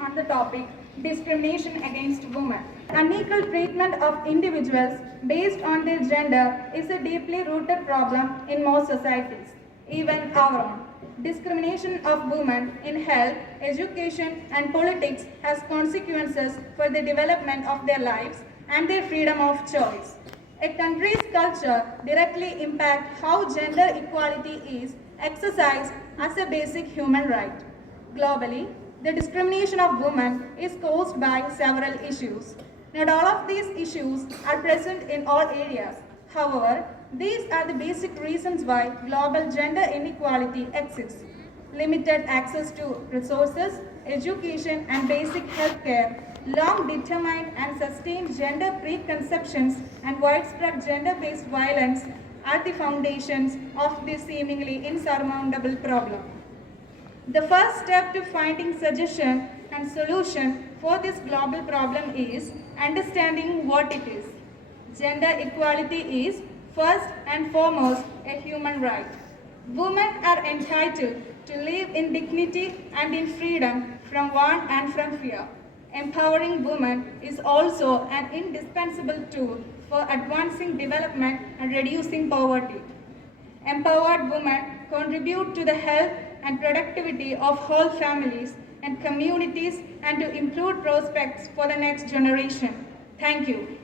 on the topic discrimination against women. Unequal treatment of individuals based on their gender is a deeply rooted problem in most societies, even our own. Discrimination of women in health, education, and politics has consequences for the development of their lives and their freedom of choice. A country's culture directly impacts how gender equality is exercised as a basic human right. Globally, the discrimination of women is caused by several issues. Not all of these issues are present in all areas. However, these are the basic reasons why global gender inequality exists. Limited access to resources, education, and basic health care, long determined and sustained gender preconceptions, and widespread gender-based violence are the foundations of this seemingly insurmountable problem. The first step to finding suggestion and solution for this global problem is understanding what it is. Gender equality is first and foremost a human right. Women are entitled to live in dignity and in freedom from want and from fear. Empowering women is also an indispensable tool for advancing development and reducing poverty. Empowered women contribute to the health and productivity of whole families and communities and to improved prospects for the next generation. Thank you.